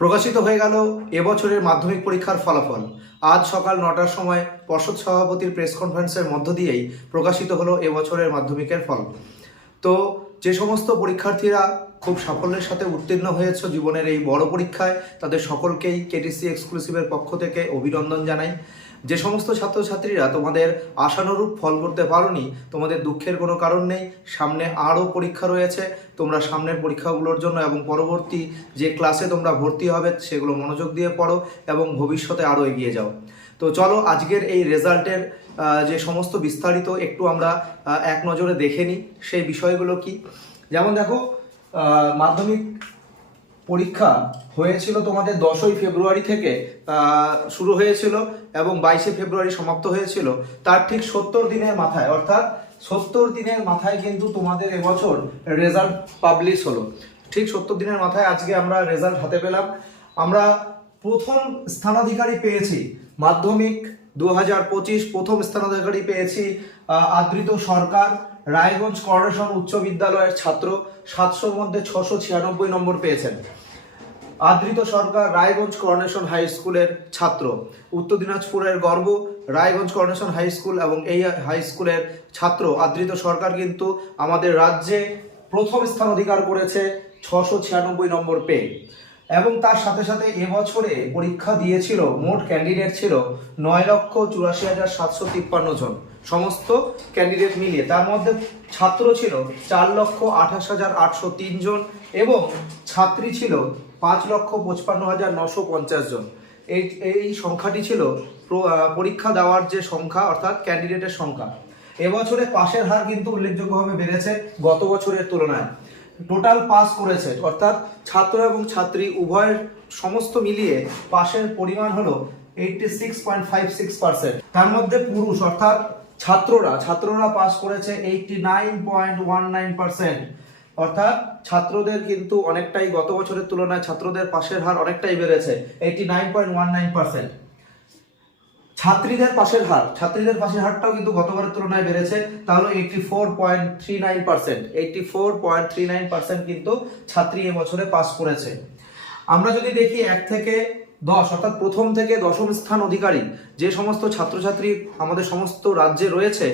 প্রকাশিত হয়ে গেল এবছরের মাধ্যমিক পরীক্ষার ফলাফল। আজ সকাল নটার সময় পর্ষদ সভাপতির প্রেস কনফারেন্সের মধ্য দিয়েই প্রকাশিত হলো এবছরের মাধ্যমিকের ফল। তো যে সমস্ত পরীক্ষার্থীরা খুব সাফল্যের সাথে উত্তীর্ণ হয়েছে জীবনের এই বড় পরীক্ষায়, তাদের সকলকেই কেটিসি এক্সক্লুসিভের পক্ষ থেকে অভিনন্দন জানাই। যে সমস্ত ছাত্রছাত্রীরা তোমাদের আশানুরূপ ফল করতে পারোনি, তোমাদের দুঃখের কোনো কারণ নেই, সামনে আরও পরীক্ষা রয়েছে, তোমরা সামনের পরীক্ষাগুলোর জন্য এবং পরবর্তী যে ক্লাসে তোমরা ভর্তি হবে সেগুলো মনোযোগ দিয়ে পড়ো এবং ভবিষ্যতে আরও এগিয়ে যাও। তো চলো আজকের এই রেজাল্টের যে সমস্ত বিস্তারিত একটু আমরা এক নজরে দেখে নিই, সেই বিষয়গুলো কি? যেমন দেখো মাধ্যমিক পরীক্ষা হয়েছিল তোমাদের দশই ফেব্রুয়ারি থেকে শুরু হয়েছিল এবং বাইশে ফেব্রুয়ারি সমাপ্ত হয়েছিল। তার ঠিক সত্তর দিনের মাথায়, অর্থাৎ সত্তর দিনের মাথায় কিন্তু তোমাদের এবছর রেজাল্ট পাবলিশ হলো। ঠিক সত্তর দিনের মাথায় আজকে আমরা রেজাল্ট হাতে পেলাম। আমরা প্রথম স্থানাধিকারী পেয়েছি মাধ্যমিক দু হাজার পঁচিশ প্রথম স্থানাধিকারী পেয়েছি আদৃত সরকার, রায়গঞ্জ কর্পোরেশন উচ্চ বিদ্যালয়ের ছাত্র, সাতশোর মধ্যে ছশো ছিয়ানব্বই নম্বর পেয়েছেন। আদৃত সরকার, রায়গঞ্জ কর্নেশন হাই স্কুলের ছাত্র, উত্তর দিনাজপুরের গর্ব, রায়গঞ্জ কর্নেশন হাই স্কুল এবং এই হাই স্কুলের ছাত্র, আদৃত সরকার কিন্তু আমাদের রাজ্যে প্রথম স্থান অধিকার করেছে, ছশো ছিয়ানব্বই নম্বর পেয়ে। এবং তার সাথে সাথে এবছরে পরীক্ষা দিয়েছিল, মোট ক্যান্ডিডেট ছিল নয় লক্ষ চুরাশি হাজার সাতশো তিপ্পান্ন জন। সমস্ত ক্যান্ডিডেট মিলিয়ে। তার মধ্যে ছাত্র ছিল চার লক্ষ আঠাশ হাজার আটশো তিন জন এবং ছাত্রী ছিল পাঁচ লক্ষ পঁচপান্ন হাজার নশো পঞ্চাশ জন। এই এই সংখ্যাটি ছিল পরীক্ষা দেওয়ার যে সংখ্যা, অর্থাৎ ক্যান্ডিডেটের সংখ্যা। এবছরে পাশের হার কিন্তু উল্লেখযোগ্যভাবে বেড়েছে গত বছরের তুলনায়। টোটাল পাস করেছে, অর্থাৎ ছাত্র এবং ছাত্রী উভয়ের সমস্ত মিলিয়ে পাশের পরিমাণ হলো eighty six point five six percent তার মধ্যে পুরুষ, অর্থাৎ ছাত্ররা ছাত্ররা পাস করেছে eighty nine point one nine percent অর্থাৎ ছাত্রদের কিন্তু অনেকটাই গত বছরের তুলনায় ছাত্রদের পাশের হার অনেকটাই বেড়েছে eighty nine point one nine percent ছাত্রীদের পাশের হার, ছাত্রীদের পাশের হারটাও কিন্তু গতবারের তুলনায় বেড়েছে। তাহলে eighty four point three nine percent eighty four point three nine percent কিন্তু ছাত্রী এবছরে পাস করেছে। আমরা যদি দেখি এক থেকে দশ, অর্থাৎ প্রথম থেকে দশম স্থান অধিকারী যে সমস্ত ছাত্রছাত্রী আমাদের সমস্ত রাজ্যে রয়েছে,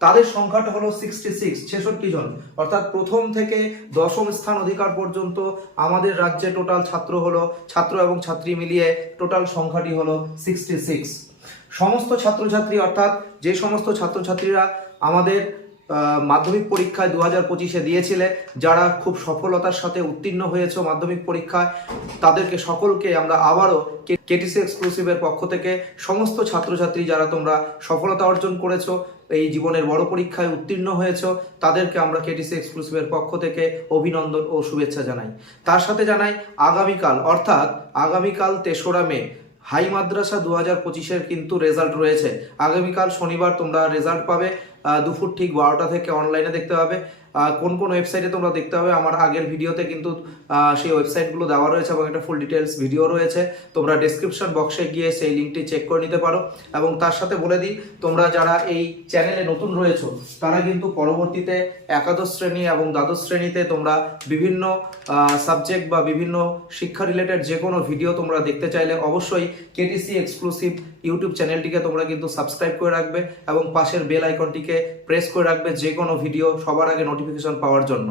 তাদের সংখ্যাটা হলো সিক্সটি সিক্স ছেষট্টি জন। অর্থাৎ প্রথম থেকে দশম স্থান অধিকার পর্যন্ত আমাদের রাজ্যে টোটাল ছাত্র হলো, ছাত্র এবং ছাত্রী মিলিয়ে টোটাল সংখ্যাটি হলো সিক্সটি সিক্স সমস্ত ছাত্রছাত্রী, অর্থাৎ যে সমস্ত ছাত্রছাত্রীরা আমাদের মাধ্যমিক পরীক্ষায় দু হাজার পঁচিশে দিয়েছিলে, যারা খুব সফলতার সাথে উত্তীর্ণ হয়েছে মাধ্যমিক পরীক্ষায়, তাদেরকে সকলকে আমরা আবারও কেটিসি এক্সক্লুসিভের পক্ষ থেকে সমস্ত ছাত্রছাত্রী যারা তোমরা সফলতা অর্জন করেছ, এই জীবনের বড় পরীক্ষায় উত্তীর্ণ হয়েছো, তাদেরকে আমরা কেটিসি এক্সক্লুসিভের পক্ষ থেকে অভিনন্দন ও শুভেচ্ছা জানাই। তার সাথে জানাই আগামীকাল, অর্থাৎ আগামীকাল তেসরা মে হাই মাদ্রাসা দু হাজার পঁচিশের কিন্তু রেজাল্ট রয়েছে। আগামীকাল শনিবার তোমরা রেজাল্ট পাবে। দুপুর ঠিক বারোটা থেকে অনলাইনে দেখতে পাবে। কোন কোন ওয়েবসাইটে তোমরা দেখতে পাবে, আমার আগের ভিডিওতে কিন্তু সেই ওয়েবসাইটগুলো দেওয়া রয়েছে এবং একটা ফুল ডিটেলস ভিডিও রয়েছে। তোমরা ডেসক্রিপশন বক্সে গিয়ে সেই লিঙ্কটি চেক করে নিতে পারো। এবং তার সাথে বলে দিই, তোমরা যারা এই চ্যানেলে নতুন রয়েছো, তারা কিন্তু পরবর্তীতে একাদশ শ্রেণি এবং দ্বাদশ শ্রেণীতে তোমরা বিভিন্ন সাবজেক্ট বা বিভিন্ন শিক্ষা রিলেটেড যে কোনো ভিডিও তোমরা দেখতে চাইলে অবশ্যই কেটিসি এক্সক্লুসিভ ইউটিউব চ্যানেলটিকে তোমরা কিন্তু সাবস্ক্রাইব করে রাখবে এবং পাশের বেল আইকনটিকে প্রেস করে রাখবে যে কোনো ভিডিও সবার আগে নোটিফিকেশন পাওয়ার জন্য।